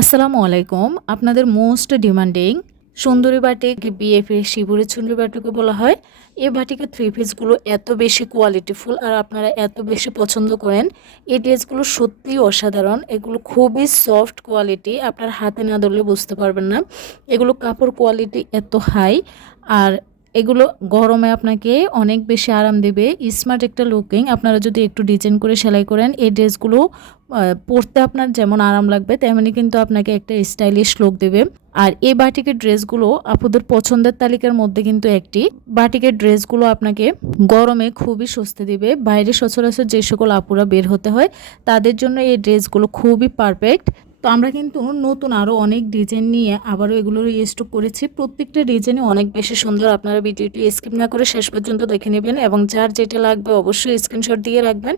আসসালামু আলাইকুম। আপনাদের মোস্ট ডিমান্ডিং সুন্দরী বাটিক, বিএফএ শিবুরের চুন্ডি বাটিকে বলা হয়। এই বাটিকের থ্রি পিসগুলো এত বেশি কোয়ালিটিফুল আর আপনারা এত বেশি পছন্দ করেন। এই ড্রেসগুলো সত্যিই অসাধারণ। এগুলো খুবই সফট কোয়ালিটি আপনার হাতে না ধরলে বুঝতে পারবেন না। এগুলো কাপড় কোয়ালিটি এত হাই আর এগুলো গরমে আপনাকে অনেক বেশি আরাম দেবে। স্মার্ট একটা লুকিং, আপনারা যদি একটু ডিজাইন করে সেলাই করেন, এই ড্রেসগুলো পরতে আপনার যেমন আরাম লাগবে, তেমনি কিন্তু আপনাকে একটা স্টাইলিশ লুক দেবে। আর এই বাটিকের ড্রেসগুলো আপুদের পছন্দের তালিকার মধ্যে কিন্তু একটি। বাটিকের ড্রেসগুলো আপনাকে গরমে খুবই স্বস্তি দিবে। বাইরে সচরাচর যে সকল আপুরা বের হতে হয়, তাদের জন্য এই ড্রেসগুলো খুবই পারফেক্ট। আমরা কিন্তু নতুন আরও অনেক ডিজাইন নিয়ে আবারও এগুলোর স্টক করেছি। প্রত্যেকটা ডিজাইনে অনেক বেশি সুন্দর। আপনারা ভিডিওটি স্কিপ না করে শেষ পর্যন্ত দেখে নেবেন এবং যার যেটা লাগবে অবশ্যই স্ক্রিনশট দিয়ে রাখবেন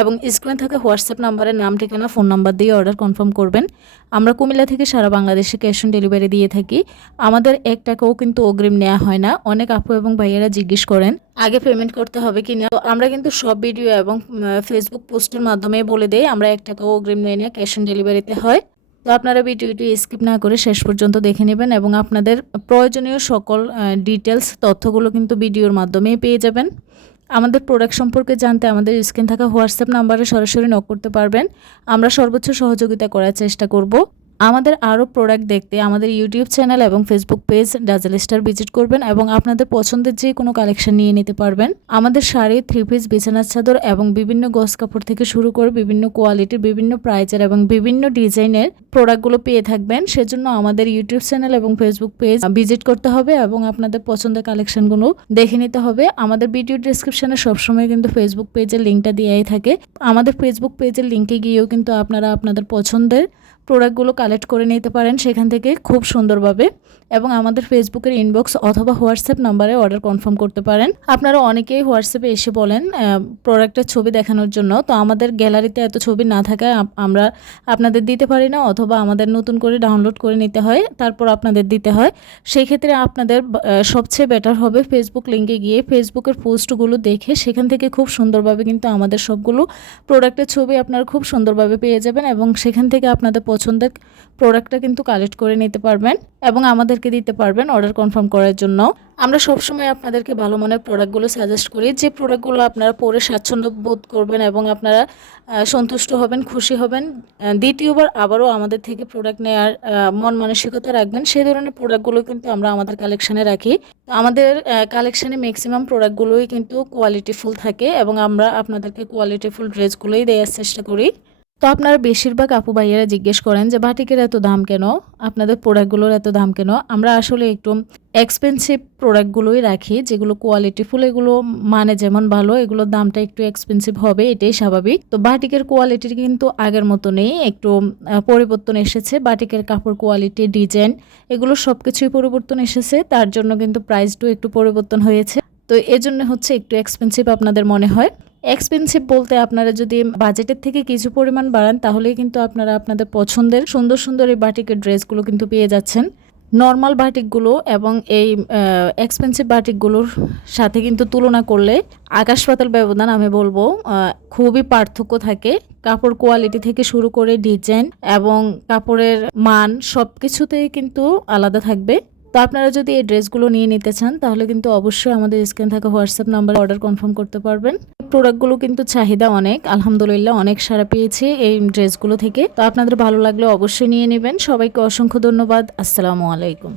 এবং স্ক্রিনে থাকা হোয়াটসঅ্যাপ নাম্বারের নাম, ঠিকানা ফোন নাম্বার দিয়ে অর্ডার কনফার্ম করবেন। আমরা কুমিল্লা থেকে সারা বাংলাদেশে ক্যাশ অন ডেলিভারি দিয়ে থাকি। আমাদের এক টাকাও কিন্তু অগ্রিম নেওয়া হয় না। অনেক আপু এবং ভাইয়েরা জিজ্ঞেস করেন, আগে পেমেন্ট করতে হবে কি না আমরা কিন্তু সব ভিডিও এবং ফেসবুক পোস্টের মাধ্যমে বলে দেই, আমরা এক টাকাও অগ্রিম নেই না ক্যাশ অন ডেলিভারিতে হয়। তো আপনারা ভিডিওটি স্কিপ না করে শেষ পর্যন্ত দেখে নেবেন এবং আপনাদের প্রয়োজনীয় সকল ডিটেলস তথ্যগুলো কিন্তু ভিডিওর মাধ্যমেই পেয়ে যাবেন। আমাদের প্রোডাক্ট সম্পর্কে জানতে আমাদের স্ক্রিন থাকা হোয়াটসঅ্যাপ নাম্বারে সরাসরি নক করতে পারবেন। আমরা সর্বোচ্চ সহযোগিতা করার চেষ্টা করব। আমাদের আরও প্রোডাক্ট দেখতে আমাদের ইউটিউব চ্যানেল এবং Facebook page dazzle star visit করবেন এবং আপনাদের পছন্দের যে কোনো কালেকশন নিয়ে নিতে পারবেন। আমাদের শাড়ি থ্রি পিস বিছানার চাদর এবং বিভিন্ন গস কাপড় থেকে শুরু করে বিভিন্ন কোয়ালিটির বিভিন্ন প্রাইজের এবং বিভিন্ন ডিজাইনের প্রোডাক্টগুলো পেয়ে থাকবেন। সেজন্য আমাদের ইউটিউব চ্যানেল এবং ফেসবুক পেজ ভিজিট করতে হবে এবং আপনাদের পছন্দের কালেকশনগুলো দেখে নিতে হবে। আমাদের ভিডিও ডিসক্রিপশনে সবসময় কিন্তু ফেসবুক পেজের লিঙ্কটা দেওয়াই থাকে। আমাদের ফেসবুক পেজের লিঙ্কে গিয়েও কিন্তু আপনারা আপনাদের পছন্দের প্রোডাক্টগুলো কালেক্ট করে নিতে পারেন সেখান থেকে খুব সুন্দরভাবে। এবং আমাদের ফেসবুকের ইনবক্স অথবা হোয়াটসঅ্যাপ নাম্বারে অর্ডার কনফার্ম করতে পারেন। আপনারা অনেকেই হোয়াটসঅ্যাপে এসে বলেন প্রোডাক্টের ছবি দেখানোর জন্য। তো আমাদের গ্যালারিতে এত ছবি না থাকায় আমরা আপনাদের দিতে পারি না, অথবা আমাদের নতুন করে ডাউনলোড করে নিতে হয়, তারপর আপনাদের দিতে হয়। সেই ক্ষেত্রে আপনাদের সবচেয়ে বেটার হবে ফেসবুক লিঙ্কে গিয়ে ফেসবুকের পোস্টগুলো দেখে, সেখান থেকে খুব সুন্দরভাবে কিন্তু আমাদের সবগুলো প্রোডাক্টের ছবি আপনারা খুব সুন্দরভাবে পেয়ে যাবেন এবং সেখান থেকে আপনাদের পছন্দের প্রোডাক্টটা কিন্তু কালেক্ট করে নিতে পারবেন। এবং আমাদেরকে দিতে পারবেন অর্ডার কনফার্ম করার জন্য। আমরা সবসময় আপনাদেরকে ভালো মানের প্রোডাক্টগুলো সাজেস্ট করি। যে প্রোডাক্টগুলো আপনারা পরে স্বাচ্ছন্দ্য বোধ করবেন এবং আপনারা সন্তুষ্ট হবেন, খুশি হবেন দ্বিতীয়বার আবারও আমাদের থেকে প্রোডাক্ট নেওয়ার মন মানসিকতা রাখবেন। সেই ধরনের প্রোডাক্টগুলো কিন্তু আমরা আমাদের কালেকশানে রাখি। আমাদের কালেকশানে ম্যাক্সিমাম প্রোডাক্টগুলোই কিন্তু কোয়ালিটিফুল থাকে এবং আমরা আপনাদেরকে কোয়ালিটিফুল ড্রেসগুলোই দেওয়ার চেষ্টা করি। তো আপনারা বেশিরভাগ আপু ভাইয়েরা জিজ্ঞেস করেন যে, বাটিকের এত দাম কেন? আপনাদের প্রোডাক্টগুলোর এত দাম কেন? আমরা আসলে একটু এক্সপেন্সিভ প্রোডাক্টগুলোই রাখি, যেগুলো কোয়ালিটিফুল এগুলো মানে যেমন ভালো, এগুলোর দামটা একটু এক্সপেন্সিভ হবে, এটাই স্বাভাবিক। তো বাটিকের কোয়ালিটি কিন্তু আগের মতো নেই, একটু পরিবর্তন এসেছে। বাটিকের কাপড় কোয়ালিটি ডিজাইন এগুলো সব কিছুই পরিবর্তন এসেছে, তার জন্য কিন্তু প্রাইসটাও একটু পরিবর্তন হয়েছে। তো এজন্য হচ্ছে একটু এক্সপেন্সিভ আপনাদের মনে হয়। এক্সপেন্সিভ বলতে আপনারা যদি বাজেটের থেকে কিছু পরিমাণ বাড়ান তাহলেই কিন্তু আপনারা আপনাদের পছন্দের সুন্দর সুন্দর এই বাটিকের ড্রেসগুলো কিন্তু পেয়ে যাচ্ছেন। নর্মাল বাটিকগুলো এবং এই এক্সপেন্সিভ বাটিকগুলোর সাথে কিন্তু তুলনা করলে আকাশ পাতাল ব্যবধান আমি বলব খুবই পার্থক্য থাকে। কাপড় কোয়ালিটি থেকে শুরু করে ডিজাইন এবং কাপড়ের মান সব কিছুতেই কিন্তু আলাদা থাকবে। তো আপনারা যদি এই ড্রেসগুলো নিয়ে নিতে চান, তাহলে কিন্তু অবশ্যই আমাদের স্ক্রিন থাকা হোয়াটসঅ্যাপ নাম্বার অর্ডার কনফার্ম করতে পারবেন। প্রোডাক্টগুলো কিন্তু চাহিদা অনেক। আলহামদুলিল্লাহ, অনেক সারা পেয়েছে এই ড্রেসগুলো থেকে। তো আপনাদের ভালো লাগলে অবশ্যই নিয়ে নেবেন। সবাইকে অসংখ্য ধন্যবাদ। আসসালামু আলাইকুম।